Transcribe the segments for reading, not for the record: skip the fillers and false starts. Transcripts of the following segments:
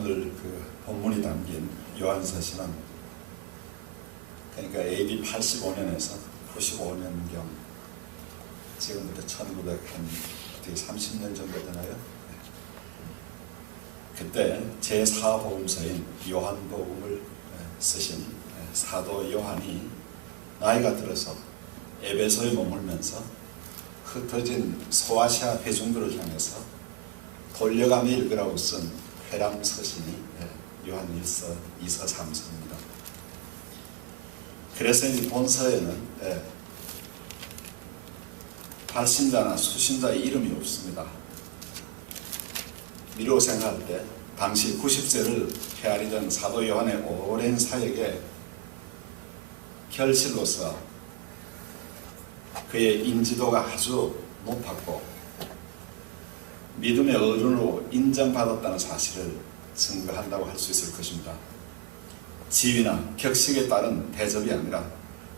오늘 그 본문이 담긴 요한서신은 그러니까 AD 85년에서 95년경, 지금부터 1930년 정도 되나요? 그때 제4복음서인 요한복음을 쓰신 사도 요한이 나이가 들어서 에베소에 머물면서 흩어진 소아시아 회중들을 향해서 돌려가며 읽으라고 쓴 회람 서신이 요한 1서, 2서, 3서입니다. 그래서 이 본서에는 발신자나 수신자의 이름이 없습니다. 미로 생활할 때 당시 90세를 헤아리던 사도 요한의 오랜 사역에 결실로서 그의 인지도가 아주 높았고 믿음의 어른으로 인정받았다는 사실을 증거한다고 할 수 있을 것입니다. 지위나 격식에 따른 대접이 아니라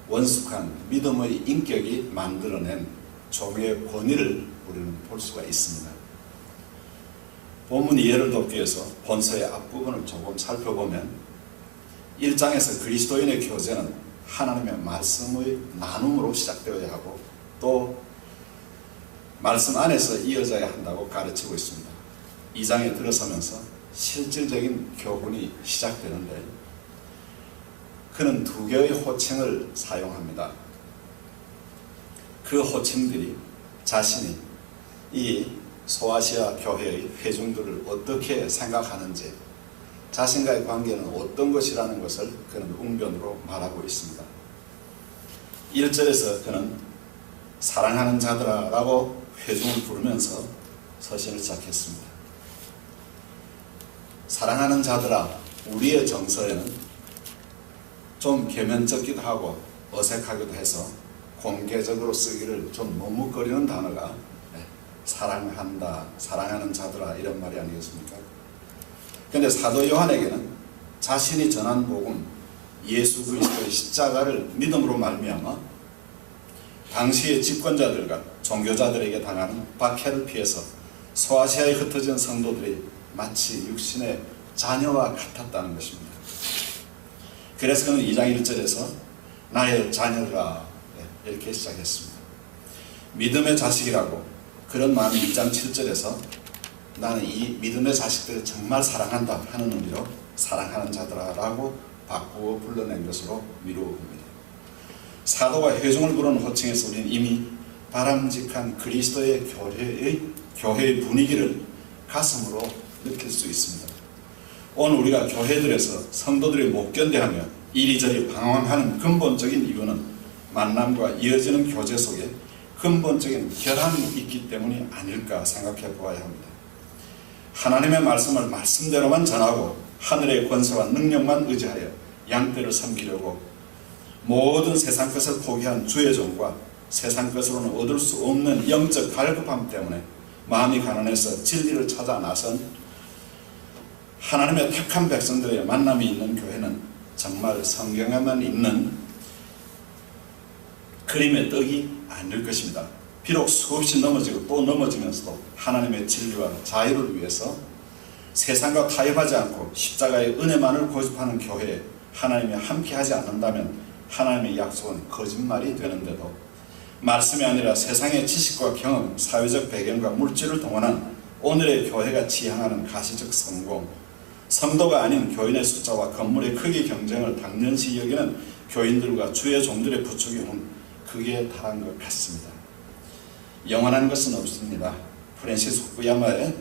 원숙한 믿음의 인격이 만들어낸 종의 권위를 우리는 볼 수가 있습니다. 본문 이해를 돕기 위해서 본서의 앞부분을 조금 살펴보면 1장에서 그리스도인의 교제는 하나님의 말씀의 나눔으로 시작되어야 하고 또 말씀 안에서 이어져야 한다고 가르치고 있습니다. 2장에 들어서면서 실질적인 교훈이 시작되는데 그는 두 개의 호칭을 사용합니다. 그 호칭들이 자신이 이 소아시아 교회의 회중들을 어떻게 생각하는지, 자신과의 관계는 어떤 것이라는 것을 그는 웅변으로 말하고 있습니다. 1절에서 그는 사랑하는 자들아 라고 회중을 부르면서 서신을 시작했습니다. 사랑하는 자들아, 우리의 정서에는 좀 계면적기도 하고 어색하기도 해서 공개적으로 쓰기를 좀 머뭇거리는 단어가 사랑한다, 사랑하는 자들아 이런 말이 아니겠습니까? 그런데 사도 요한에게는 자신이 전한 복음, 예수 그리스도의 십자가를 믿음으로 말미암아 당시의 집권자들과 종교자들에게 당하는 박해를 피해서 소아시아에 흩어진 성도들이 마치 육신의 자녀와 같았다는 것입니다. 그래서 그는 2장 1절에서 나의 자녀들아 이렇게 시작했습니다. 믿음의 자식이라고 그런 마음이 2장 7절에서 나는 이 믿음의 자식들을 정말 사랑한다 하는 의미로 사랑하는 자들아 라고 바꾸어 불러낸 것으로 미루어봅니다. 사도가 회중을 부르는 호칭에서 우리는 이미 바람직한 그리스도의 교회의 분위기를 가슴으로 느낄 수 있습니다. 오늘 우리가 교회들에서 성도들이 못 견뎌하며 이리저리 방황하는 근본적인 이유는 만남과 이어지는 교제 속에 근본적인 결함이 있기 때문이 아닐까 생각해 보아야 합니다. 하나님의 말씀을 말씀대로만 전하고 하늘의 권세와 능력만 의지하여 양떼를 섬기려고 모든 세상 것을 포기한 주의 종과 세상 것으로는 얻을 수 없는 영적 갈급함 때문에 마음이 가난해서 진리를 찾아 나선 하나님의 택한 백성들의 만남이 있는 교회는 정말 성경에만 있는 그림의 떡이 아닐 것입니다. 비록 수없이 넘어지고 또 넘어지면서도 하나님의 진리와 자유를 위해서 세상과 타협하지 않고 십자가의 은혜만을 고집하는 교회에 하나님이 함께하지 않는다면 하나님의 약속은 거짓말이 되는데도 말씀이 아니라 세상의 지식과 경험, 사회적 배경과 물질을 동원한 오늘의 교회가 지향하는 가시적 성공, 성도가 아닌 교인의 숫자와 건물의 크기 경쟁을 당연시 여기는 교인들과 주의 종들의 부추김은 극에 달한 것 같습니다. 영원한 것은 없습니다. 프랜시스 후쿠야마의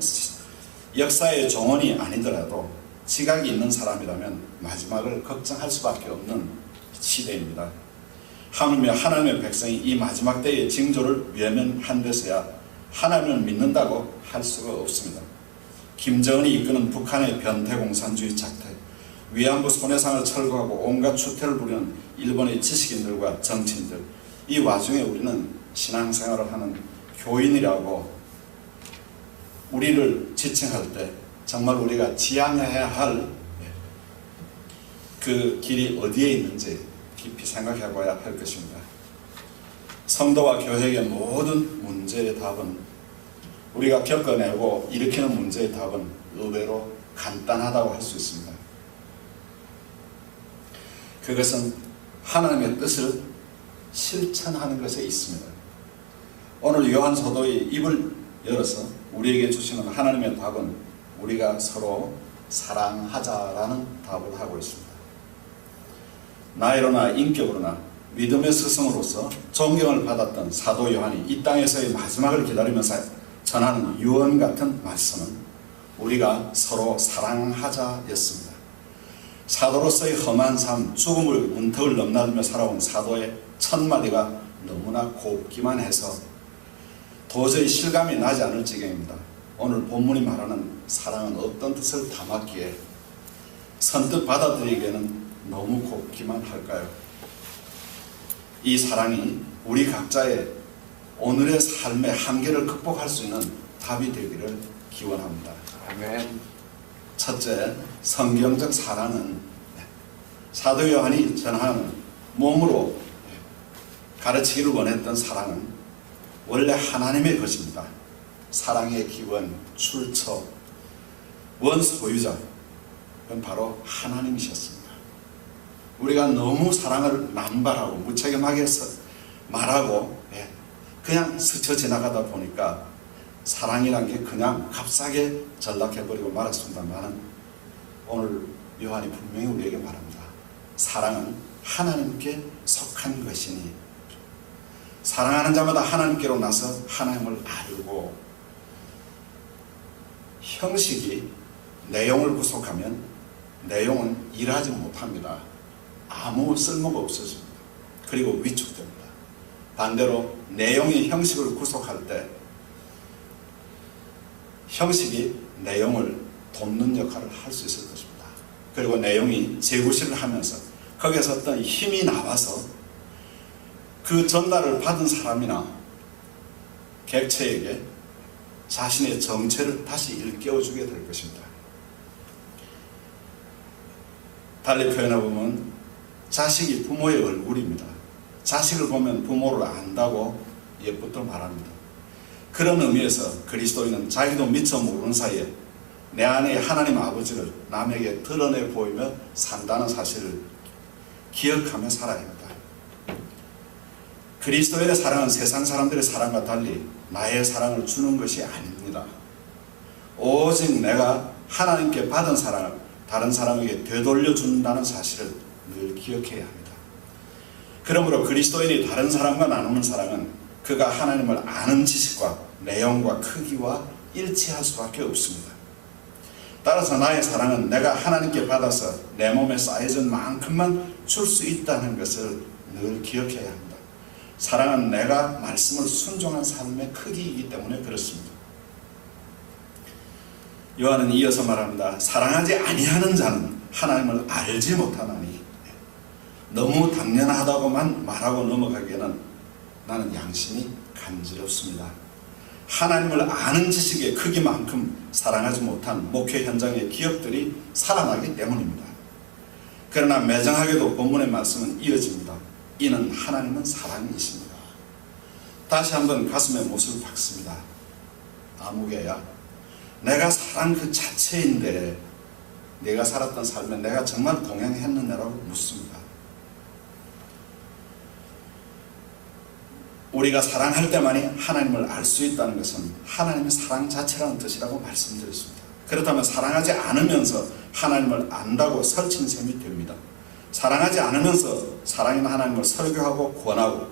역사의 종언이 아니더라도 지각이 있는 사람이라면 마지막을 걱정할 수밖에 없는 시대입니다. 하물며 하나님의 백성이 이 마지막 때의 징조를 외면한 데서야 하나님을 믿는다고 할 수가 없습니다. 김정은이 이끄는 북한의 변태공산주의 작태, 위안부 손해상을 철거하고 온갖 추태를 부리는 일본의 지식인들과 정치인들, 이 와중에 우리는 신앙생활을 하는 교인이라고 우리를 지칭할 때 정말 우리가 지향해야 할 그 길이 어디에 있는지 깊이 생각해 봐야 할 것입니다. 성도와 교회의 모든 문제의 답은, 우리가 겪어내고 일으키는 문제의 답은 의외로 간단하다고 할 수 있습니다. 그것은 하나님의 뜻을 실천하는 것에 있습니다. 오늘 요한 사도의 입을 열어서 우리에게 주시는 하나님의 답은 우리가 서로 사랑하자라는 답을 하고 있습니다. 나이로나 인격으로나 믿음의 스승으로서 존경을 받았던 사도 요한이 이 땅에서의 마지막을 기다리면서 전하는 유언 같은 말씀은 우리가 서로 사랑하자였습니다. 사도로서의 험한 삶, 죽음을 문턱을 넘나들며 살아온 사도의 첫 마디가 너무나 곱기만 해서 도저히 실감이 나지 않을 지경입니다. 오늘 본문이 말하는 사랑은 어떤 뜻을 담았기에 선뜻 받아들이기에는 너무 곱기만 할까요? 이 사랑이 우리 각자의 오늘의 삶의 한계를 극복할 수 있는 답이 되기를 기원합니다. 아멘. 첫째, 성경적 사랑은 사도 요한이 전하는 몸으로 가르치기를 원했던 사랑은 원래 하나님의 것입니다. 사랑의 기원, 출처, 원소유자, 그건 바로 하나님이셨습니다. 우리가 너무 사랑을 남발하고 무책임하게 말하고 그냥 스쳐 지나가다 보니까 사랑이란 게 그냥 값싸게 전락해버리고 말았습니다만 오늘 요한이 분명히 우리에게 말합니다. 사랑은 하나님께 속한 것이니 사랑하는 자마다 하나님께로 나서 하나님을 알고 형식이 내용을 구속하면 내용은 일하지 못합니다. 아무 쓸모가 없어집니다. 그리고 위축됩니다. 반대로 내용이 형식을 구속할 때 형식이 내용을 돕는 역할을 할 수 있을 것입니다. 그리고 내용이 재구실을 하면서 거기에서 어떤 힘이 나와서 그 전달을 받은 사람이나 객체에게 자신의 정체를 다시 일깨워주게 될 것입니다. 달리 표현해보면 자식이 부모의 얼굴입니다. 자식을 보면 부모를 안다고 옛부터 말합니다. 그런 의미에서 그리스도인은 자기도 미처 모르는 사이에 내 안에 하나님 아버지를 남에게 드러내 보이며 산다는 사실을 기억하며 살아야 합니다. 그리스도인의 사랑은 세상 사람들의 사랑과 달리 나의 사랑을 주는 것이 아닙니다. 오직 내가 하나님께 받은 사랑을 다른 사람에게 되돌려 준다는 사실을 늘 기억해야 합니다. 그러므로 그리스도인이 다른 사람과 나누는 사랑은 그가 하나님을 아는 지식과 내용과 크기와 일치할 수밖에 없습니다. 따라서 나의 사랑은 내가 하나님께 받아서 내 몸에 쌓여진 만큼만 줄 수 있다는 것을 늘 기억해야 합니다. 사랑은 내가 말씀을 순종한 삶의 크기이기 때문에 그렇습니다. 요한은 이어서 말합니다. 사랑하지 아니하는 자는 하나님을 알지 못하나니. 너무 당연하다고만 말하고 넘어가기에는 나는 양심이 간지럽습니다. 하나님을 아는 지식의 크기만큼 사랑하지 못한 목회 현장의 기억들이 살아나기 때문입니다. 그러나 매정하게도 본문의 말씀은 이어집니다. 이는 하나님은 사랑이십니다. 다시 한번 가슴에 못을 박습니다. 아무개야, 내가 사랑 그 자체인데 내가 살았던 삶에 내가 정말 동행했느냐라고 묻습니다. 우리가 사랑할 때만이 하나님을 알 수 있다는 것은 하나님의 사랑 자체라는 뜻이라고 말씀드렸습니다. 그렇다면 사랑하지 않으면서 하나님을 안다고 설친 셈이 됩니다. 사랑하지 않으면서 사랑인 하나님을 설교하고 권하고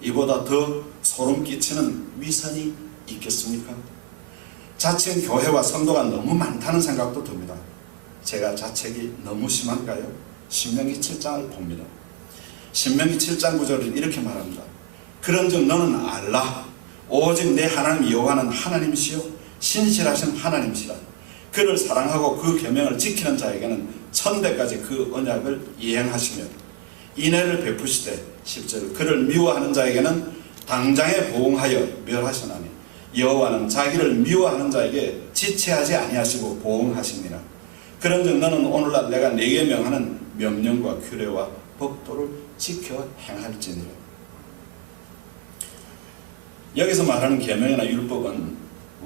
이보다 더 소름 끼치는 위선이 있겠습니까? 자칭 교회와 성도가 너무 많다는 생각도 듭니다. 제가 자책이 너무 심한가요? 신명기 7장을 봅니다. 신명기 7장 9절은 이렇게 말합니다. 그런즉 너는 알라. 오직 내 하나님 여호와는 하나님이시요 신실하신 하나님이시라. 그를 사랑하고 그 계명을 지키는 자에게는 천대까지 그 언약을 이행하시며 인애를 베푸시되 10절 그를 미워하는 자에게는 당장에 보응하여 멸하시나니 여호와는 자기를 미워하는 자에게 지체하지 아니하시고 보응하십니다. 그런즉 너는 오늘날 내가 네게 명하는 명령과 규례와 법도를 지켜 행할지니라. 여기서 말하는 계명이나 율법은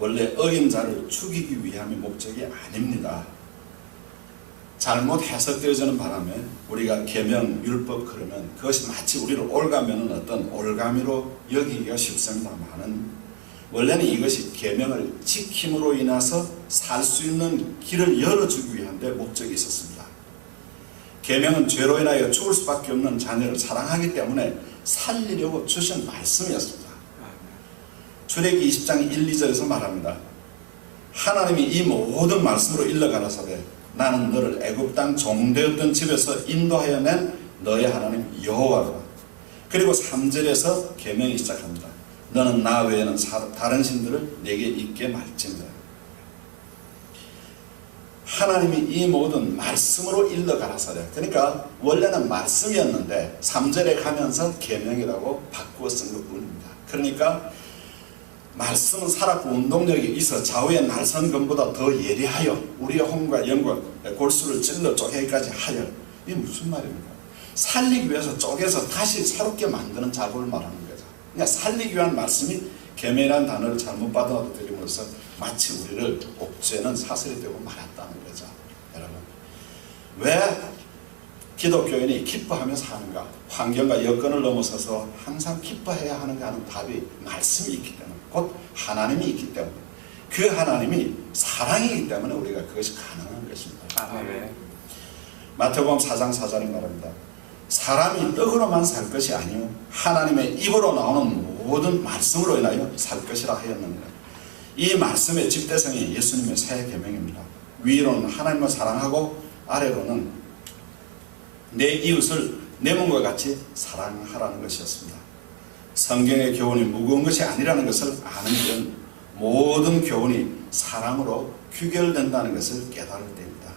원래 어긴 자를 죽이기 위함의 목적이 아닙니다. 잘못 해석되어지는 바람에 우리가 계명, 율법 그러면 그것이 마치 우리를 올가매는 어떤 올가미로 여기기가 쉽습니다만은 원래는 이것이 계명을 지킴으로 인해서 살 수 있는 길을 열어주기 위한 데 목적이 있었습니다. 계명은 죄로 인하여 죽을 수밖에 없는 자녀를 사랑하기 때문에 살리려고 주신 말씀이었습니다. 출애굽기 20장 1, 2절에서 말합니다. 하나님이 이 모든 말씀으로 일러가라사대 나는 너를 애굽 땅 종되었던 집에서 인도하여 낸 너의 하나님 여호와라. 그리고 3절에서 계명이 시작합니다. 너는 나 외에는 다른 신들을 내게 있게 말지니라. 하나님이 이 모든 말씀으로 일러가라사대. 그러니까 원래는 말씀이었는데 3절에 가면서 계명이라고 바꾸어 쓴 것뿐입니다. 그러니까 말씀은 살았고 운동력이 있어 좌우의 날선 검보다 더 예리하여 우리의 혼과 영과 골수를 찔러 쪼개기까지 하여. 이게 무슨 말입니까? 살리기 위해서 쪼개서 다시 새롭게 만드는 작업을 말하는 거죠. 그러니까 살리기 위한 말씀이 계명이라는 단어를 잘못 받아들임으로써 마치 우리를 옥죄는 사슬이 되고 말았다는 거죠. 여러분, 왜 기독교인이 기뻐하며 사는가? 환경과 여건을 넘어서서 항상 기뻐해야 하는가 하는 답이 말씀이 있기 때문에, 곧 하나님이 있기 때문에, 그 하나님이 사랑이기 때문에 우리가 그것이 가능한 것입니다. 아멘. 마태복음 4장 4절에 말합니다. 사람이 떡으로만 살 것이 아니요 하나님의 입으로 나오는 모든 말씀으로 인하여 살 것이라 하였느니라. 이 말씀의 집대성이 예수님의 새 계명입니다. 위로는 하나님을 사랑하고 아래로는 내 이웃을 내 몸과 같이 사랑하라는 것이었습니다. 성경의 교훈이 무거운 것이 아니라는 것을 아는 일은 모든 교훈이 사랑으로 규결된다는 것을 깨달을 때입니다.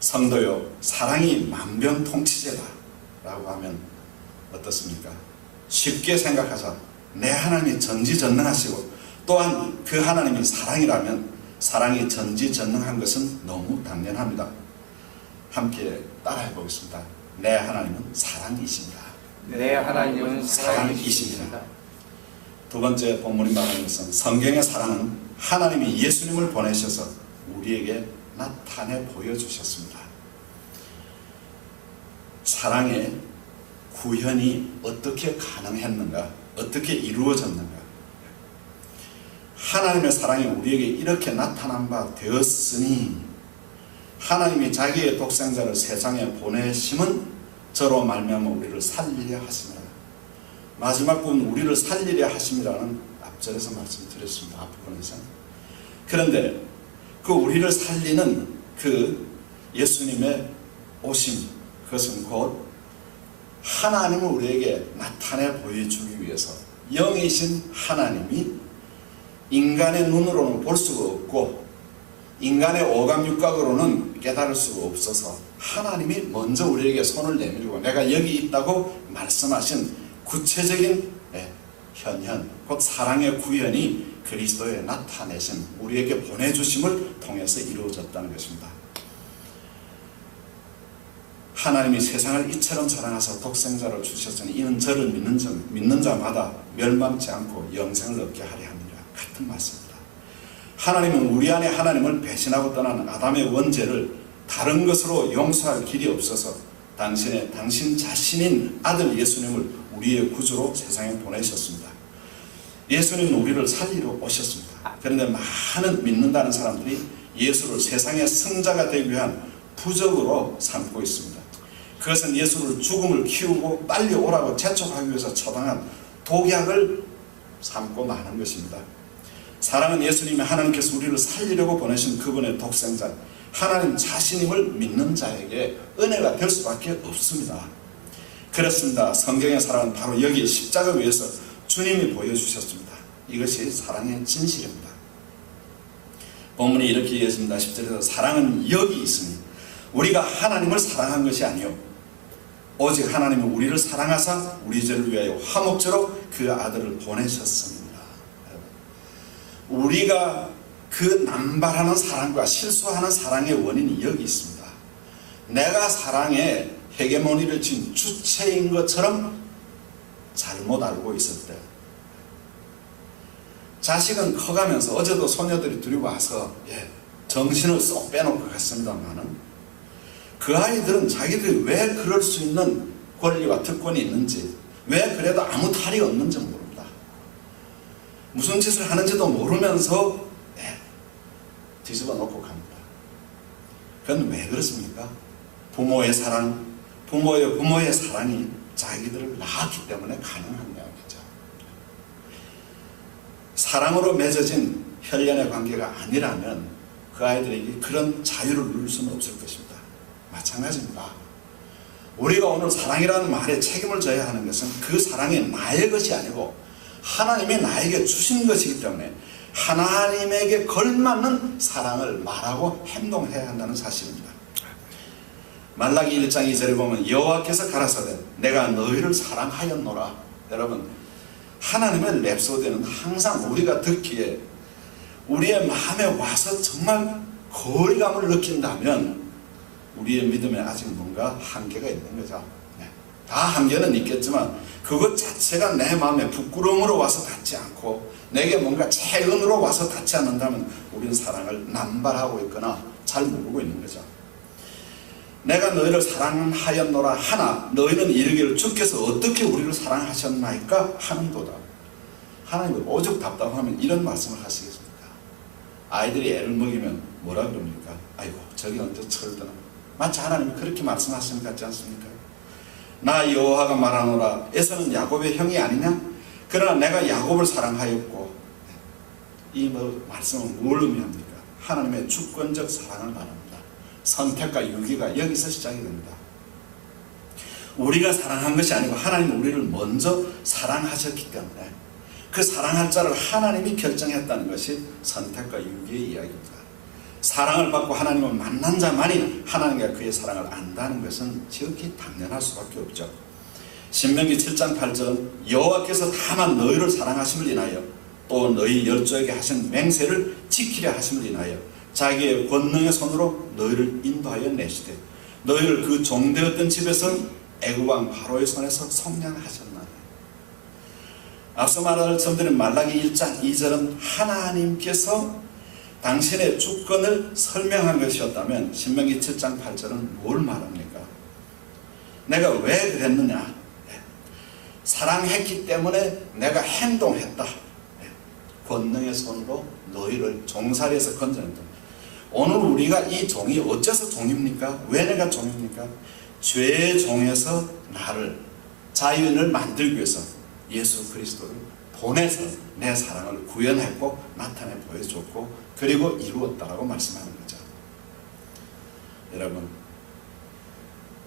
성도요, 사랑이 만병통치제다 라고 하면 어떻습니까? 쉽게 생각하자. 내 하나님이 전지전능하시고 또한 그 하나님이 사랑이라면 사랑이 전지전능한 것은 너무 당연합니다. 함께 따라해 보겠습니다. 내 하나님은 사랑이십니다. 내 하나님은 사랑이십니다. 두 번째 본문이 말하는 것은 성경의 사랑은 하나님이 예수님을 보내셔서 우리에게 나타내 보여주셨습니다. 사랑의 구현이 어떻게 가능했는가? 어떻게 이루어졌는가? 하나님의 사랑이 우리에게 이렇게 나타난 바 되었으니 하나님이 자기의 독생자를 세상에 보내심은 저로 말미암아 우리를 살리려 하심이라. 마지막 부분 우리를 살리려 하심이라는 앞절에서 말씀드렸습니다. 앞부분에서. 그런데 그 우리를 살리는 그 예수님의 오심, 그것은 곧 하나님을 우리에게 나타내 보여주기 위해서 영이신 하나님이 인간의 눈으로는 볼 수가 없고 인간의 오감 육각으로는 깨달을 수가 없어서 하나님이 먼저 우리에게 손을 내밀고 내가 여기 있다고 말씀하신 구체적인 현현, 곧 사랑의 구현이 그리스도의 나타내심, 우리에게 보내주심을 통해서 이루어졌다는 것입니다. 하나님이 세상을 이처럼 사랑하사 독생자를 주셨으니 이는 저를 믿는 자마다 멸망치 않고 영생을 얻게 하려 함이라. 같은 말씀입니다. 하나님은 우리 안에 하나님을 배신하고 떠난 아담의 원죄를 다른 것으로 용서할 길이 없어서 당신 자신인 아들 예수님을 우리의 구주로 세상에 보내셨습니다. 예수님은 우리를 살리러 오셨습니다. 그런데 많은 믿는다는 사람들이 예수를 세상의 승자가 되기 위한 부적으로 삼고 있습니다. 그것은 예수를 죽음을 키우고 빨리 오라고 재촉하기 위해서 처방한 독약을 삼고 마는 것입니다. 사랑은 예수님이 하나님께서 우리를 살리려고 보내신 그분의 독생자 하나님 자신임을 믿는 자에게 은혜가 될 수밖에 없습니다. 그렇습니다. 성경의 사랑은 바로 여기 십자가 위에서 주님이 보여주셨습니다. 이것이 사랑의 진실입니다. 본문이 이렇게 얘기했습니다. 10절에서 사랑은 여기 있으니 우리가 하나님을 사랑한 것이 아니요 오직 하나님은 우리를 사랑하사 우리 죄를 위하여 화목제로 그 아들을 보내셨습니다. 우리가 그 남발하는 사랑과 실수하는 사랑의 원인이 여기 있습니다. 내가 사랑의 헤게모니를 진 주체인 것처럼 잘못 알고 있을 때 자식은 커가면서 어제도 소녀들이 둘이 와서 정신을 쏙 빼놓고 갔습니다만은 그 아이들은 자기들이 왜 그럴 수 있는 권리와 특권이 있는지, 왜 그래도 아무 탈이 없는지 모릅니다. 무슨 짓을 하는지도 모르면서 뒤집어 놓고 갑니다. 그건 왜 그렇습니까? 부모의 사랑, 부모의 사랑이 자기들을 낳았기 때문에 가능한 이야기죠. 사랑으로 맺어진 혈연의 관계가 아니라면 그 아이들에게 그런 자유를 누릴 수는 없을 것입니다. 마찬가지입니다. 우리가 오늘 사랑이라는 말에 책임을 져야 하는 것은 그 사랑이 나의 것이 아니고 하나님이 나에게 주신 것이기 때문에 하나님에게 걸맞는 사랑을 말하고 행동해야 한다는 사실입니다. 말라기 1장 2절에 보면 여호와께서 가라사대 내가 너희를 사랑하였노라. 여러분, 하나님의 랩소디는 항상 우리가 듣기에 우리의 마음에 와서 정말 거리감을 느낀다면 우리의 믿음에 아직 뭔가 한계가 있는 거죠. 다 한계는 있겠지만 그것 자체가 내 마음에 부끄러움으로 와서 닿지 않고 내게 뭔가 재은으로 와서 닿지 않는다면 우리는 사랑을 남발하고 있거나 잘 모르고 있는 거죠. 내가 너희를 사랑하였노라 하나 너희는 이르기를 주께서 어떻게 우리를 사랑하셨나이까 하는도다. 하나님은 오죽 답답하면 이런 말씀을 하시겠습니까? 아이들이 애를 먹이면 뭐라 그럽니까? 아이고 저기 언제 철드나. 마치 하나님이 그렇게 말씀하시는 것 같지 않습니까? 나 여호와가 말하노라 에서는 야곱의 형이 아니냐? 그러나 내가 야곱을 사랑하였고, 이 말씀은 뭘 의미합니까? 하나님의 주권적 사랑을 말합니다. 선택과 유기가 여기서 시작이 됩니다. 우리가 사랑한 것이 아니고 하나님은 우리를 먼저 사랑하셨기 때문에 그 사랑할 자를 하나님이 결정했다는 것이 선택과 유기의 이야기입니다. 사랑을 받고 하나님을 만난 자만이 하나님과 그의 사랑을 안다는 것은 지극히 당연할 수밖에 없죠. 신명기 7장 8절은 여호와께서 다만 너희를 사랑하심을 인하여 또 너희 열조에게 하신 맹세를 지키려 하심을 인하여 자기의 권능의 손으로 너희를 인도하여 내시되 너희를 그 종되었던 집에서 애굽 왕 바로의 손에서 속량하셨나니. 앞서 말씀드린 말라기 1장 2절은 하나님께서 당신의 주권을 설명한 것이었다면 신명기 7장 8절은 뭘 말합니까? 내가 왜 그랬느냐? 사랑했기 때문에 내가 행동했다. 권능의 손으로 너희를 종살이에서 건져냈다. 오늘 우리가 이 종이 어째서 종입니까? 왜 내가 종입니까? 죄의 종에서 나를 자유인을 만들기 위해서 예수 그리스도를 보내서 내 사랑을 구현했고 나타내 보여줬고 그리고 이루었다라고 말씀하는 거죠. 여러분,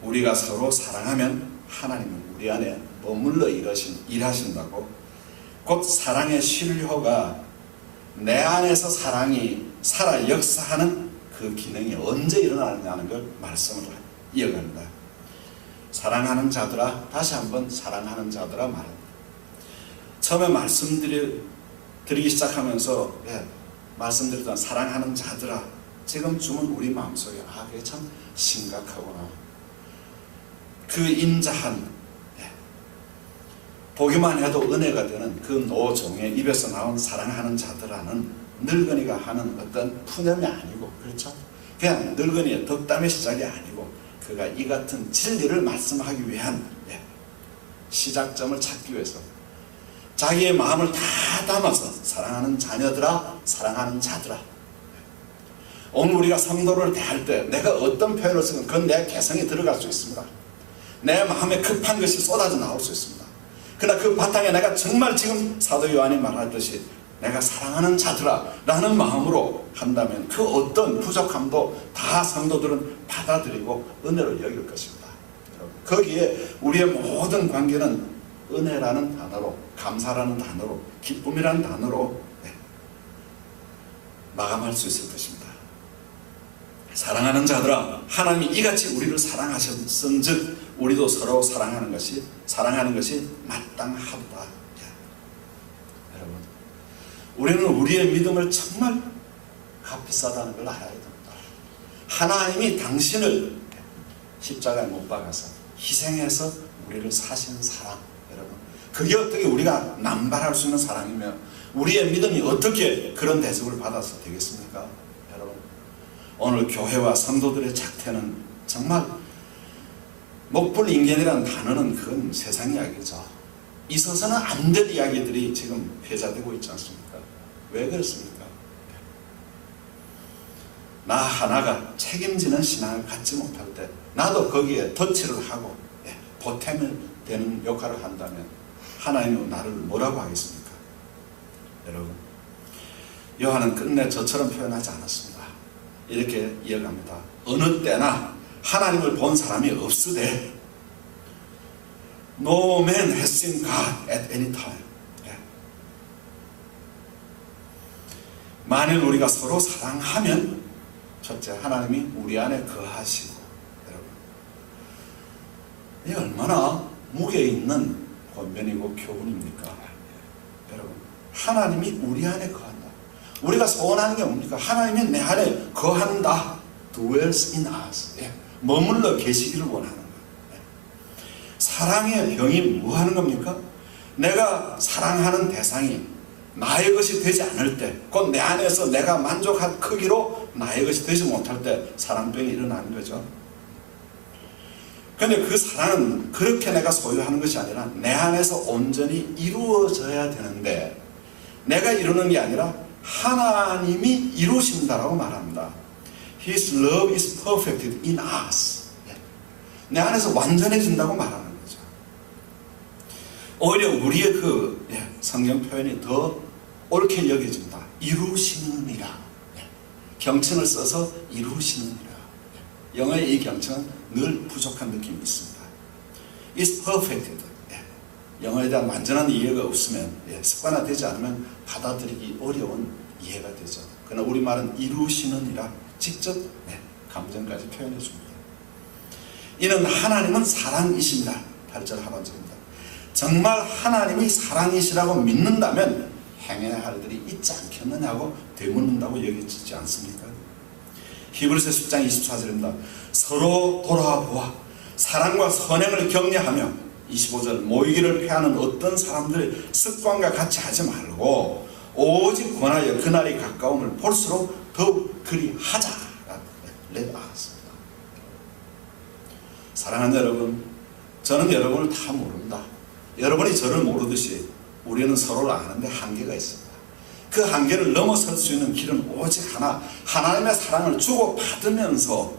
우리가 서로 사랑하면 하나님은 우리 안에 머물러 일하신다고, 곧 사랑의 실효가 내 안에서 사랑이 살아 역사하는 그 기능이 언제 일어나느냐는 걸 말씀을 이어갑니다. 사랑하는 자들아, 다시 한번 사랑하는 자들아 말합니다. 처음에 말씀드리기 시작하면서 말씀드렸던 사랑하는 자들아, 지금 주문 우리 마음속에 그게 참 심각하구나. 그 인자한 보기만 해도 은혜가 되는 그 노종의 입에서 나온 사랑하는 자들아는 늙은이가 하는 어떤 푸념이 아니고, 그렇죠? 그냥 늙은이의 덕담의 시작이 아니고 그가 이 같은 진리를 말씀하기 위한 시작점을 찾기 위해서 자기의 마음을 다 담아서 사랑하는 자녀들아, 사랑하는 자들아. 오늘 우리가 성도를 대할 때 내가 어떤 표현을 쓰건 그건 내 개성이 들어갈 수 있습니다. 내 마음에 급한 것이 쏟아져 나올 수 있습니다. 그러나 그 바탕에 내가 정말 지금 사도 요한이 말하듯이 내가 사랑하는 자들아 라는 마음으로 한다면 그 어떤 부족함도 다 성도들은 받아들이고 은혜로 여길 것입니다. 거기에 우리의 모든 관계는 은혜라는 단어로, 감사라는 단어로, 기쁨이라는 단어로 마감할 수 있을 것입니다. 사랑하는 자들아, 하나님이 이같이 우리를 사랑하셨은즉 우리도 서로 사랑하는 것이 마땅하다. 여러분, 우리는 우리의 믿음을 정말 값비싸다는 걸 알아야 됩니다. 하나님이 당신을 십자가에 못 박아서 희생해서 우리를 사신 사랑, 여러분, 그게 어떻게 우리가 남발할 수 있는 사랑이며 우리의 믿음이 어떻게 그런 대접을 받아서 되겠습니까? 여러분, 오늘 교회와 성도들의 작태는 정말 목불인견이라는 단어는 그건 세상 이야기죠. 있어서는 안 될 이야기들이 지금 회자되고 있지 않습니까? 왜 그렇습니까? 나 하나가 책임지는 신앙을 갖지 못할 때 나도 거기에 덧칠을 하고 보탬이 되는 역할을 한다면 하나님은 나를 뭐라고 하겠습니까? 여러분, 요한은 끝내 저처럼 표현하지 않았습니다. 이렇게 이어갑니다. 어느 때나 하나님을 본 사람이 없으되 No man has seen God at any time. 만일 우리가 서로 사랑하면 첫째, 하나님이 우리 안에 거하시고, 여러분, 이게 얼마나 무게 있는 권면이고 교훈입니까? 여러분, 하나님이 우리 안에 거한다. 우리가 소원하는 게 뭡니까? 하나님이 내 안에 거한다. dwells in us. 머물러 계시기를 원하는 거예요. 사랑의 병이 뭐 하는 겁니까? 내가 사랑하는 대상이 나의 것이 되지 않을 때, 곧 내 안에서 내가 만족한 크기로 나의 것이 되지 못할 때 사랑병이 일어나는 거죠. 그런데 그 사랑은 그렇게 내가 소유하는 것이 아니라 내 안에서 온전히 이루어져야 되는데, 내가 이루는 게 아니라 하나님이 이루신다라고 말합니다. His love is perfected in us. 내 안에서 완전해진다고 말하는 거죠. 오히려 우리의 그 성경 표현이 더 옳게 여겨집니다. 이루시느니라. 경칭을 써서 이루시느니라. 영어의 이 경칭은 늘 부족한 느낌이 있습니다. It's perfected. 영어에 대한 완전한 이해가 없으면, 습관화되지 않으면 받아들이기 어려운 이해가 되죠. 그러나 우리말은 이루시느니라 직접 감정까지 표현해 줍니다. 이는 하나님은 사랑이십니다. 8절 하반절입니다. 정말 하나님이 사랑이시라고 믿는다면 행해야 할 일이 있지 않겠느냐고 되묻는다고 여겨지지 않습니까? 히브리서 10장 24절입니다. 서로 돌아보아 사랑과 선행을 격려하며 25절 모이기를 패하는 어떤 사람들의 습관과 같이 하지 말고 오직 권하여 그날이 가까움을 볼수록 더욱 그리 하자. Let us. 사랑하는 여러분, 저는 여러분을 다 모릅니다. 여러분이 저를 모르듯이 우리는 서로를 아는데 한계가 있습니다. 그 한계를 넘어설 수 있는 길은 오직 하나, 하나님의 사랑을 주고받으면서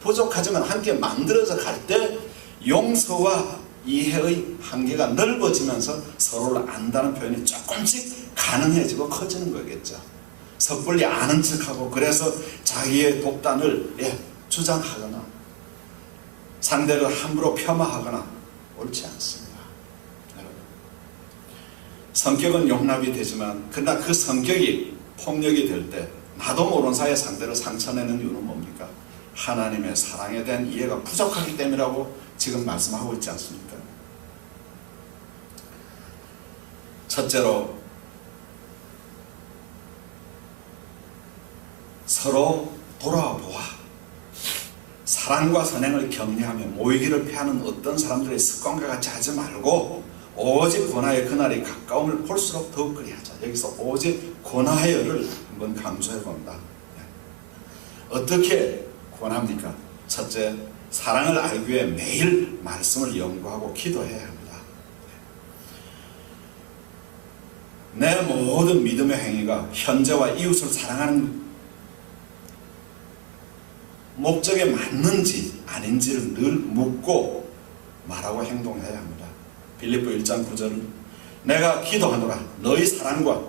부족하지만 함께 만들어져 갈 때 용서와 이해의 한계가 넓어지면서 서로를 안다는 표현이 조금씩 가능해지고 커지는 거겠죠. 섣불리 아는 척하고 그래서 자기의 독단을 주장하거나 상대를 함부로 폄하하거나 옳지 않습니다. 여러분, 성격은 용납이 되지만 그러나 그 성격이 폭력이 될 때 나도 모르는 사이에 상대를 상처내는 이유는 뭡니까? 하나님의 사랑에 대한 이해가 부족하기 때문이라고 지금 말씀하고 있지 않습니까? 첫째로 서로 돌아보아 사랑과 선행을 격려하며 모이기를 패하는 어떤 사람들의 습관과 같이 하지 말고 오직 권하여 그날이 가까움을 볼수록 더욱 그리하자. 여기서 오직 권하여를 한번 강조해 봅니다. 어떻게 권합니까? 첫째, 사랑을 알기 위해 매일 말씀을 연구하고 기도해야 합니다. 내 모든 믿음의 행위가 현재와 이웃을 사랑하는 목적에 맞는지 아닌지를 늘 묻고 말하고 행동해야 합니다. 빌립보 1장 9절은 내가 기도하노라 너희 사랑과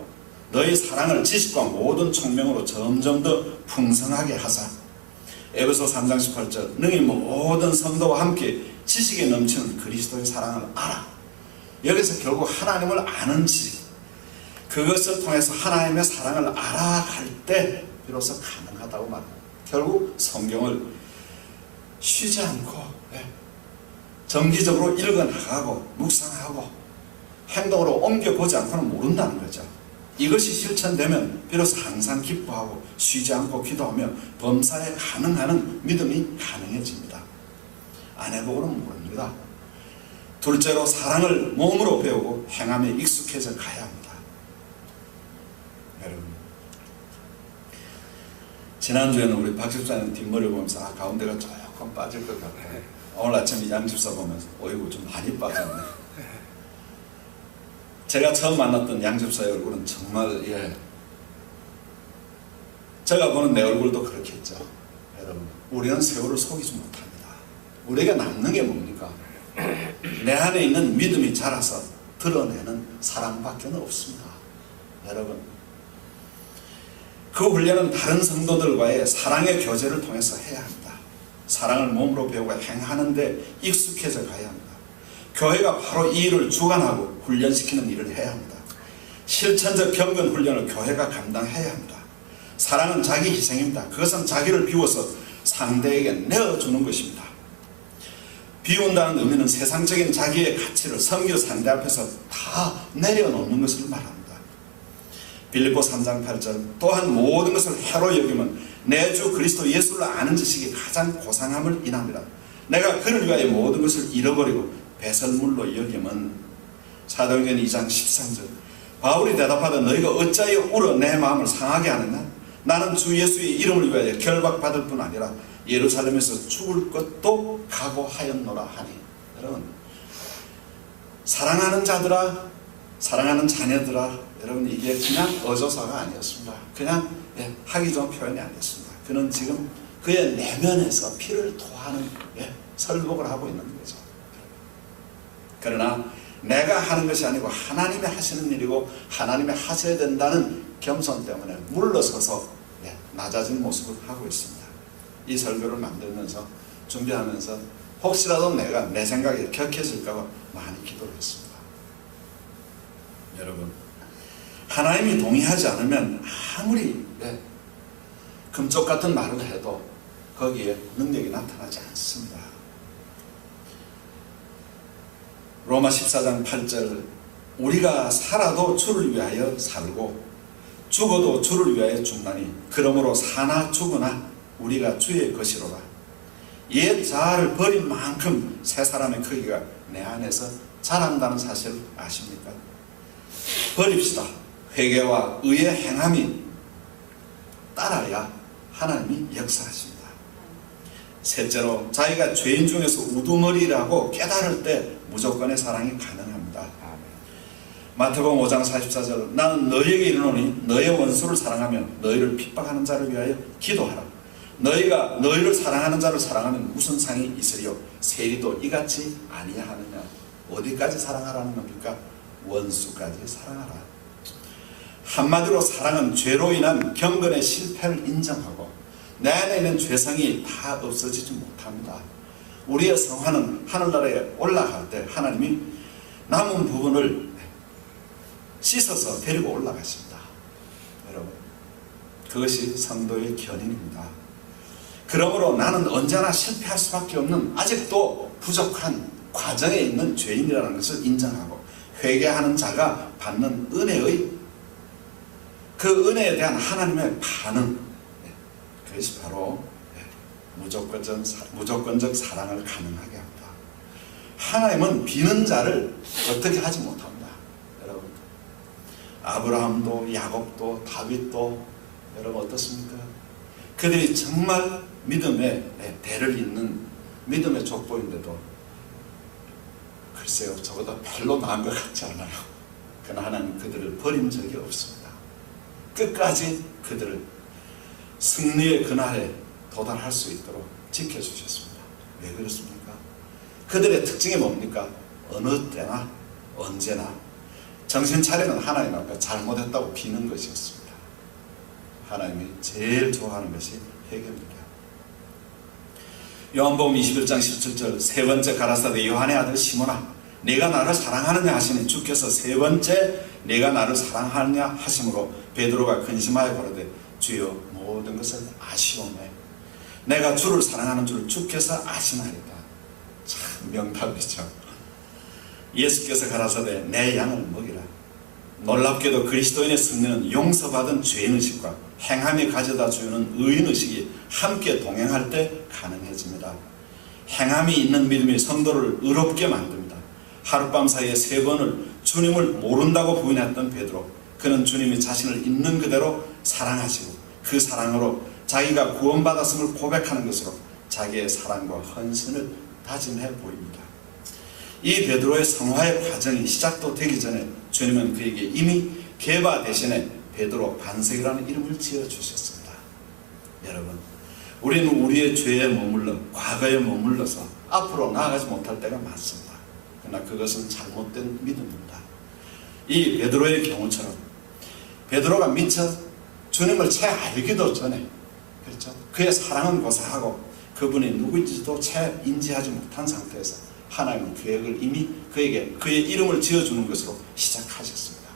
너희 사랑을 지식과 모든 총명으로 점점 더 풍성하게 하사. 에베소 3장 18절 능히 모든 성도와 함께 지식에 넘치는 그리스도의 사랑을 알아. 여기서 결국 하나님을 아는지 그것을 통해서 하나님의 사랑을 알아갈 때 비로소 가능하다고 말합니다. 결국 성경을 쉬지 않고 정기적으로 읽어나가고 묵상하고 행동으로 옮겨보지 않고는 모른다는 거죠. 이것이 실천되면 비로소 항상 기뻐하고 쉬지 않고 기도하며 범사에 가능하는 믿음이 가능해집니다. 안 해보고는 모릅니다. 둘째로 사랑을 몸으로 배우고 행함에 익숙해져 가야 합니다. 여러분, 지난주에는 우리 박 집사님 뒷머리를 보면서 가운데가 조금 조금 빠질 것 같아요. 오늘 아침에 양집사 보면서 어이구 좀 많이 빠졌네. 제가 처음 만났던 양집사의 얼굴은 정말 제가 보는 내 얼굴도 그렇겠죠. 여러분, 우리는 세월을 속이지 못합니다. 우리에게 남는 게 뭡니까? 내 안에 있는 믿음이 자라서 드러내는 사랑밖에 없습니다. 여러분, 그 훈련은 다른 성도들과의 사랑의 교제를 통해서 해야 합니다. 사랑을 몸으로 배우고 행하는데 익숙해져 가야 합니다. 교회가 바로 이 일을 주관하고 훈련시키는 일을 해야 합니다. 실천적 경건 훈련을 교회가 감당해야 합니다. 사랑은 자기 희생입니다. 그것은 자기를 비워서 상대에게 내어주는 것입니다. 비운다는 의미는 세상적인 자기의 가치를 섬겨 상대 앞에서 다 내려놓는 것을 말합니다. 빌립보 3장 8절 또한 모든 것을 해로 여기면 내 주 그리스도 예수를 아는 지식이 가장 고상함을 인합니다. 내가 그를 위하여 모든 것을 잃어버리고 배설물로 여기면 사도행전 2장 13절 바울이 대답하되 너희가 어찌하여 울어 내 마음을 상하게 하느냐? 나는 주 예수의 이름을 위하여 결박받을 뿐 아니라 예루살렘에서 죽을 것도 각오하였노라 하니. 여러분, 사랑하는 자들아, 사랑하는 자녀들아, 여러분, 이게 그냥 어조사가 아니었습니다. 그냥 하기 좋은 표현이 아니었습니다. 그는 지금 그의 내면에서 피를 토하는 설복을 하고 있는 거죠. 그러나 내가 하는 것이 아니고 하나님이 하시는 일이고 하나님이 하셔야 된다는 겸손 때문에 물러서서 낮아진 모습을 하고 있습니다. 이 설교를 만들면서 준비하면서 혹시라도 내가 내 생각이 격해질까 봐 많이 기도를 했습니다. 여러분, 하나님이 동의하지 않으면 아무리 금쪽 같은 말을 해도 거기에 능력이 나타나지 않습니다. 로마 14장 8절 우리가 살아도 주를 위하여 살고 죽어도 주를 위하여 죽나니 그러므로 사나 죽으나 우리가 주의 것이로라. 옛 자아를 버린 만큼 새 사람의 크기가 내 안에서 자란다는 사실을 아십니까? 버립시다. 회개와 의의 행함이 따라야 하나님이 역사하십니다. 셋째로 자기가 죄인 중에서 우두머리라고 깨달을 때 무조건의 사랑이 가능합니다. 마태복음 5장 44절 나는 너희에게 이르노니 너의 원수를 사랑하며 너희를 핍박하는 자를 위하여 기도하라. 너희가 너희를 사랑하는 자를 사랑하면 무슨 상이 있으리요? 세리도 이같이 아니하느냐. 어디까지 사랑하라는 겁니까? 원수까지 사랑하라. 한마디로 사랑은 죄로 인한 경건의 실패를 인정하고 내 안에 있는 죄성이 다 없어지지 못합니다. 우리의 성화는 하늘나라에 올라갈 때 하나님이 남은 부분을 씻어서 데리고 올라가십니다. 여러분, 그것이 성도의 견인입니다. 그러므로 나는 언제나 실패할 수밖에 없는 아직도 부족한 과정에 있는 죄인이라는 것을 인정하고 회개하는 자가 받는 은혜의 그 은혜에 대한 하나님의 반응, 그것이 바로 무조건적 사랑을 가능하게 합니다. 하나님은 비는 자를 어떻게 하지 못합니다. 여러분, 아브라함도 야곱도 다윗도 여러분 어떻습니까? 그들이 정말 믿음의 대를 잇는 믿음의 족보인데도 글쎄요, 저보다 별로 나은 것 같지 않아요. 그러나 하나님 그들을 버린 적이 없습니다. 끝까지 그들을 승리의 그날에 도달할 수 있도록 지켜주셨습니다. 왜 그렇습니까? 그들의 특징이 뭡니까? 어느 때나 언제나 정신 차리는 하나님 앞에 잘못했다고 비는 것이었습니다. 하나님이 제일 좋아하는 것이 회개입니다. 요한복음 21장 17절 세 번째 가라사대 요한의 아들 시몬아 네가 나를 사랑하느냐 하시니 주께서 세 번째 네가 나를 사랑하느냐 하심으로 베드로가 근심하여 가로되 주여 모든 것을 아시오매 내가 주를 사랑하는 줄 주께서 아시나이다. 참 명답이죠. 예수께서 가라사대 내 양을 먹이라. 놀랍게도 그리스도인의 승리는 용서받은 죄인의식과 행함이 가져다 주는 의인의식이 함께 동행할 때 가능해집니다. 행함이 있는 믿음이 성도를 의롭게 만듭니다. 하룻밤 사이에 3번을 주님을 모른다고 부인했던 베드로, 그는 주님이 자신을 있는 그대로 사랑하시고 그 사랑으로 자기가 구원받았음을 고백하는 것으로 자기의 사랑과 헌신을 다짐해 보입니다. 이 베드로의 성화의 과정이 시작도 되기 전에 주님은 그에게 이미 게바 대신에 베드로 반석이라는 이름을 지어주셨습니다. 여러분, 우리는 우리의 죄에 머물러 과거에 머물러서 앞으로 나아가지 못할 때가 많습니다. 그러나 그것은 잘못된 믿음입니다. 이 베드로의 경우처럼 베드로가 미처 주님을 채 알기도 전에, 그렇죠? 그의 사랑은 고사하고 그분이 누구인지도 채 인지하지 못한 상태에서 하나님은 계획을 이미 그에게 그의 이름을 지어주는 것으로 시작하셨습니다.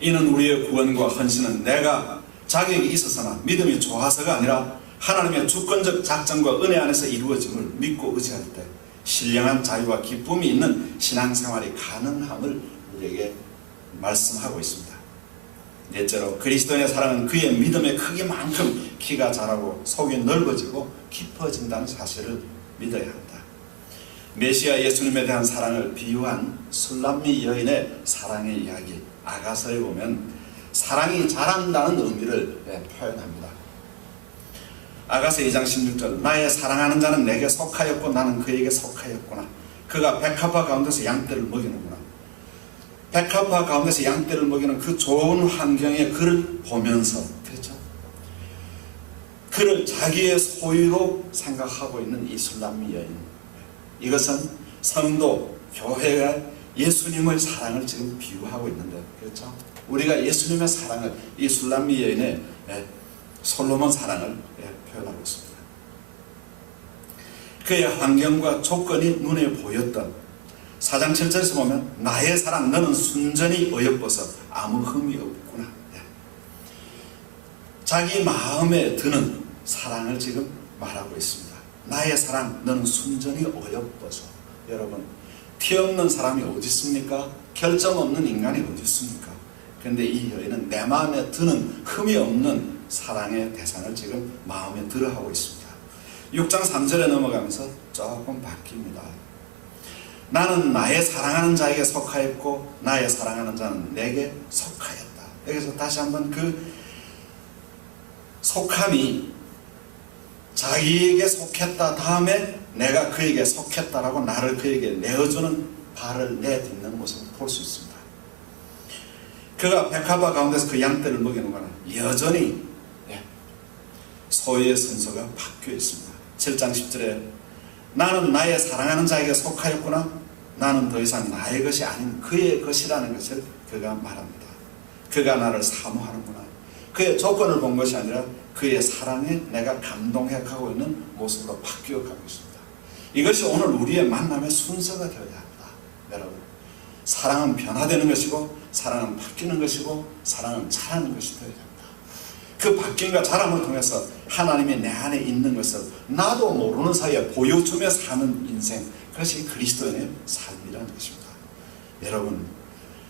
이는 우리의 구원과 헌신은 내가 자격이 있어서나 믿음이 좋아서가 아니라 하나님의 주권적 작정과 은혜 안에서 이루어짐을 믿고 의지할 때 신령한 자유와 기쁨이 있는 신앙생활이 가능함을 우리에게 말씀하고 있습니다. 넷째로 그리스도인의 사랑은 그의 믿음의 크기만큼 키가 자라고 속이 넓어지고 깊어진다는 사실을 믿어야 합니다. 메시아 예수님에 대한 사랑을 비유한 술람미 여인의 사랑의 이야기 아가서에 보면 사랑이 자란다는 의미를 표현합니다. 아가서 2장 16절 나의 사랑하는 자는 내게 속하였고 나는 그에게 속하였구나. 그가 백합화 가운데서 양떼를 먹이는구나. 백합화 가운데서 양떼를 먹이는 그 좋은 환경에 그를 보면서, 그렇죠? 그를 자기의 소유로 생각하고 있는 이 술람미 여인, 이것은 성도, 교회가 예수님의 사랑을 지금 비유하고 있는데, 그렇죠? 우리가 예수님의 사랑을 이 술람미 여인의 솔로몬 사랑을 표현하고 있습니다. 그의 환경과 조건이 눈에 보였던 4장 7절에서 보면 나의 사랑 너는 순전히 어여뻐서 아무 흠이 없구나. 자기 마음에 드는 사랑을 지금 말하고 있습니다. 나의 사랑 너는 순전히 어여뻐서. 여러분, 티 없는 사람이 어디 있습니까? 결점 없는 인간이 어디 있습니까? 그런데 이 여인은 내 마음에 드는 흠이 없는 사랑의 대상을 지금 마음에 들어하고 있습니다. 6장 3절에 넘어가면서 조금 바뀝니다. 나는 나의 사랑하는 자에게 속하였고 나의 사랑하는 자는 내게 속하였다. 여기서 다시 한번 그 속함이 자기에게 속했다 다음에 내가 그에게 속했다라고 나를 그에게 내어주는 발을 내딛는 모습을 볼 수 있습니다. 그가 백합화 가운데서 그 양떼를 먹이는 거는 여전히 소유의 순서가 바뀌어 있습니다. 7장 10절에 나는 나의 사랑하는 자에게 속하였구나. 나는 더 이상 나의 것이 아닌 그의 것이라는 것을 그가 말합니다. 그가 나를 사모하는구나. 그의 조건을 본 것이 아니라 그의 사랑에 내가 감동해 가고 있는 모습으로 바뀌어 가고 있습니다. 이것이 오늘 우리의 만남의 순서가 되어야 합니다. 여러분, 사랑은 변화되는 것이고 사랑은 바뀌는 것이고 사랑은 자라는 것이 되어야 합니다. 그 바뀜과 자람을 통해서 하나님이 내 안에 있는 것을 나도 모르는 사이에 보여주며 사는 인생, 그것이 그리스도인의 삶이라는 것입니다. 여러분,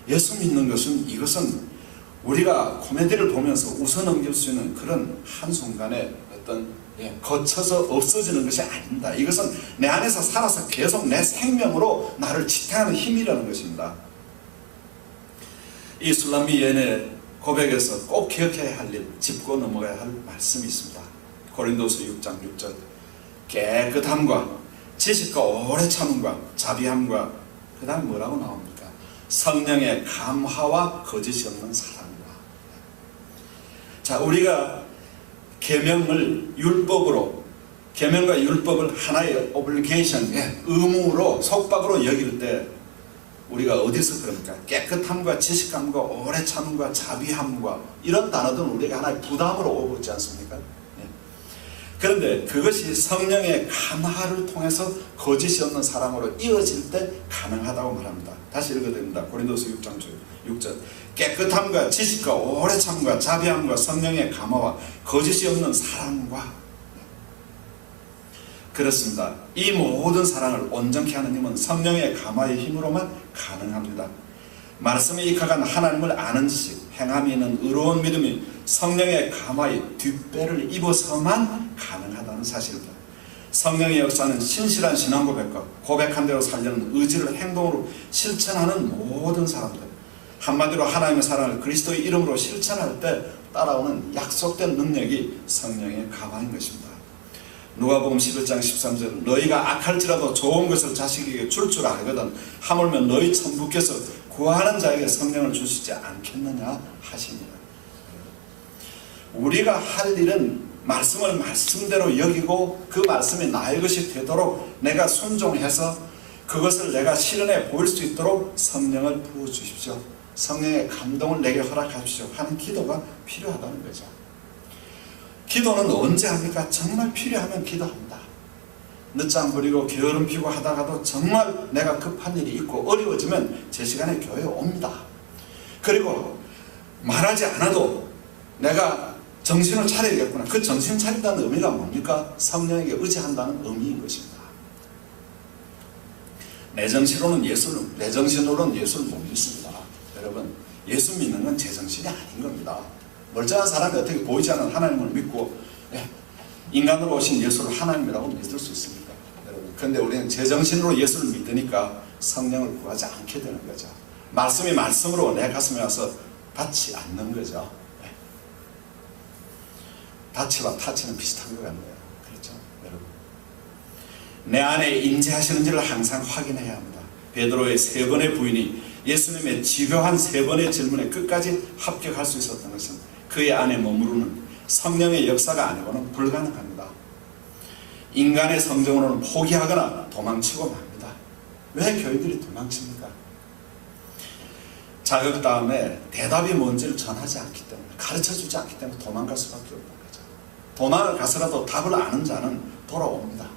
예수 믿는 것은 이것은 우리가 코미디를 보면서 웃어 넘길 수 있는 그런 한순간에 어떤 거쳐서 없어지는 것이 아닙니다. 이것은 내 안에서 살아서 계속 내 생명으로 나를 지탱하는 힘이라는 것입니다. 이 술람미 여인의 고백에서 꼭 기억해야 할 일, 짚고 넘어가야 할 말씀이 있습니다. 고린도서 6장 6절 깨끗함과 지식과 오래 참음과 자비함과 그 다음 뭐라고 나옵니까? 성령의 감화와 거짓이 없는 사랑과. 자, 우리가 계명을 율법으로, 계명과 율법을 하나의 오블리게이션, 의무로 속박으로 여길 때 우리가 어디서 그럽니까? 깨끗함과 지식함과 오래 참음과 자비함과 이런 단어들은 우리가 하나의 부담으로 오고 있지 않습니까? 그런데 그것이 성령의 감화를 통해서 거짓이 없는 사랑으로 이어질 때 가능하다고 말합니다. 다시 읽어드립니다. 고린도서 6장 6절 깨끗함과 지식과 오래 참음과 자비함과 성령의 감화와 거짓이 없는 사랑과. 그렇습니다. 이 모든 사랑을 온전케 하는 힘은 성령의 감화의 힘으로만 가능합니다. 말씀에 익혀간 하나님을 아는 지식, 행함이 있는 의로운 믿음이 성령의 감화의 뒷배를 입어서만 가능하다는 사실입니다. 성령의 역사는 신실한 신앙 고백과 고백한 대로 살려는 의지를 행동으로 실천하는 모든 사람들, 한마디로 하나님의 사랑을 그리스도의 이름으로 실천할 때 따라오는 약속된 능력이 성령의 감화인 것입니다. 누가복음 11장 13절 너희가 악할지라도 좋은 것을 자식에게 줄 줄 알거든 하물며 너희 천부께서 구하는 자에게 성령을 주시지 않겠느냐 하시니라. 우리가 할 일은 말씀을 말씀대로 여기고 그 말씀이 나의 것이 되도록 내가 순종해서 그것을 내가 실현해 보일 수 있도록 성령을 부어주십시오. 성령의 감동을 내게 허락하십시오 하는 기도가 필요하다는 거죠. 기도는 언제 합니까? 정말 필요하면 기도합니다. 늦잠 부리고 게으름 피고 하다가도 정말 내가 급한 일이 있고 어려워지면 제 시간에 교회에 옵니다. 그리고 말하지 않아도 내가 정신을 차려야겠구나. 그 정신 차린다는 의미가 뭡니까? 성령에게 의지한다는 의미인 것입니다. 내 정신으로는 예수를 못 믿습니다. 여러분, 예수 믿는 건 제 정신이 아닌 겁니다. 멀쩡한 사람이 어떻게 보이지 않는 하나님을 믿고 인간으로 오신 예수를 하나님이라고 믿을 수 있습니까? 여러분, 그런데 우리는 제 정신으로 예수를 믿으니까 성령을 구하지 않게 되는 거죠. 말씀이 말씀으로 내 가슴에 와서 닿지 않는 거죠. 닿치와 타치는 비슷한 것 같네요. 그렇죠, 여러분? 내 안에 임재하시는지를 항상 확인해야 합니다. 베드로의 3번의 부인이 예수님의 집요한 3번의 질문에 끝까지 합격할 수 있었던 것은 그의 안에 머무르는 성령의 역사가 아니고는 불가능합니다. 인간의 성정으로는 포기하거나 도망치고 맙니다. 왜 교회들이 도망칩니까? 자극 다음에 대답이 뭔지를 전하지 않기 때문에, 가르쳐주지 않기 때문에 도망갈 수밖에 없는 거죠. 도망을 가서라도 답을 아는 자는 돌아옵니다.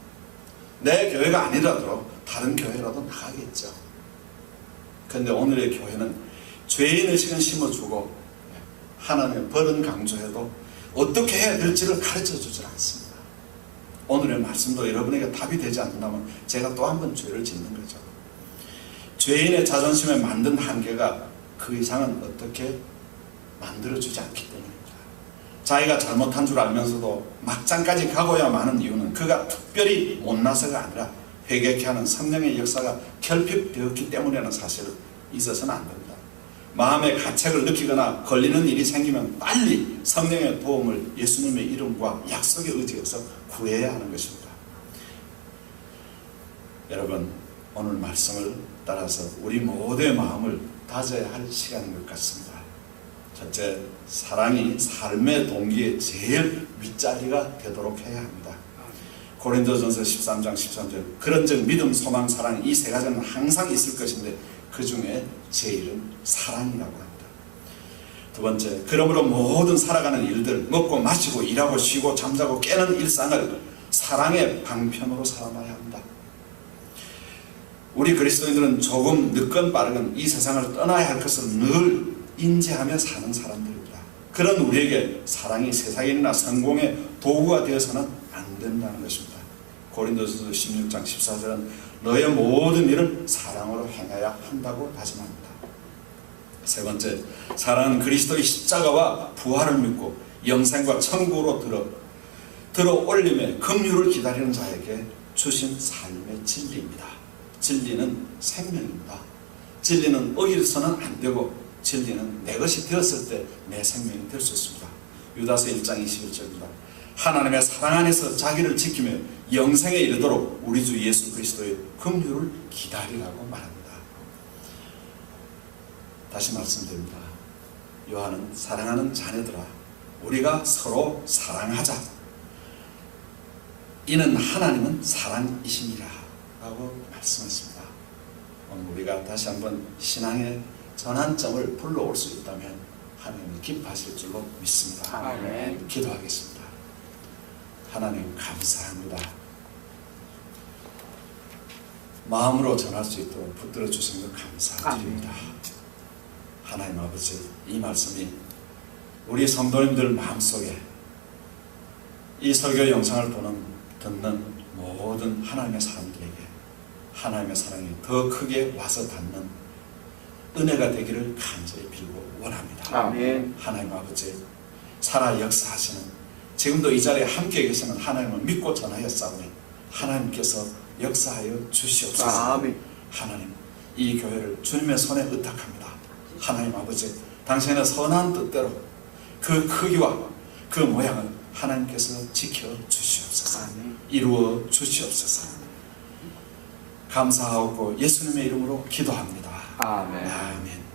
내 교회가 아니라도 다른 교회라도 나가겠죠. 그런데 오늘의 교회는 죄인의식은 심어주고 하나님의 벌은 강조해도 어떻게 해야 될지를 가르쳐주지 않습니다. 오늘의 말씀도 여러분에게 답이 되지 않는다면 제가 또 한 번 죄를 짓는 거죠. 죄인의 자존심에 만든 한계가 그 이상은 어떻게 만들어주지 않기 때문입니다. 자기가 잘못한 줄 알면서도 막장까지 가고야 마는 이유는 그가 특별히 못나서가 아니라 회개케 하는 성령의 역사가 결핍되었기 때문이라는 사실을 잊어서는 안 됩니다. 마음의 가책을 느끼거나 걸리는 일이 생기면 빨리 성령의 도움을 예수님의 이름과 약속에 의지해서 구해야 하는 것입니다. 여러분, 오늘 말씀을 따라서 우리 모두의 마음을 다져야 할 시간인 것 같습니다. 첫째, 사랑이 삶의 동기의 제일 윗자리가 되도록 해야 합니다. 고린도전서 13장 13절 그런즉 믿음, 소망, 사랑 이 3가지는 항상 있을 것인데 그 중에 제일은 사랑이라고 합니다. 두 번째, 그러므로 모든 살아가는 일들, 먹고 마시고 일하고 쉬고 잠자고 깨는 일상을 사랑의 방편으로 살아가야 합니다. 우리 그리스도인들은 조금 늦건 빠르건 이 세상을 떠나야 할 것을 늘 인지하며 사는 사람들입니다. 그런 우리에게 사랑이 세상이나 성공의 도구가 되어서는 안 된다는 것입니다. 고린도전서 16장 14절은 너의 모든 일을 사랑으로 행해야 한다고 다짐합니다. 세 번째, 사랑은 그리스도의 십자가와 부활을 믿고 영생과 천국으로 들어 올림의 긍휼을 기다리는 자에게 주신 삶의 진리입니다. 진리는 생명입니다. 진리는 어길서는 안 되고 진리는 내 것이 되었을 때 내 생명이 될 수 있습니다. 유다서 1장 21절입니다. 하나님의 사랑 안에서 자기를 지키며 영생에 이르도록 우리 주 예수 그리스도의 긍휼을 기다리라고 말합니다. 다시 말씀드립니다. 요한은 사랑하는 자녀들아 우리가 서로 사랑하자. 이는 하나님은 사랑이시니라 라고 말씀했습니다. 오늘 우리가 다시 한번 신앙의 전환점을 불러올 수 있다면 하나님이 기뻐하실 줄로 믿습니다. 아멘. 기도하겠습니다. 하나님 감사합니다. 마음으로 전할 수 있도록 붙들어 주신 것 감사드립니다. 하나님 아버지, 이 말씀이 우리 성도님들 마음속에 이 설교 영상을 듣는 모든 하나님의 사람들에게 하나님의 사랑이 더 크게 와서 닿는 은혜가 되기를 간절히 빌고 원합니다. 아멘. 하나님 아버지, 살아 역사하시는 지금도 이 자리에 함께 계시는 하나님을 믿고 전하였사오니 하나님께서 역사하여 주시옵소서. 아멘. 하나님, 이 교회를 주님의 손에 의탁합니다. 하나님 아버지, 당신의 선한 뜻대로 그 크기와 그 모양을 하나님께서 지켜 주시옵소서. 아멘. 이루어 주시옵소서. 감사하고 예수님의 이름으로 기도합니다. 아멘. 아멘.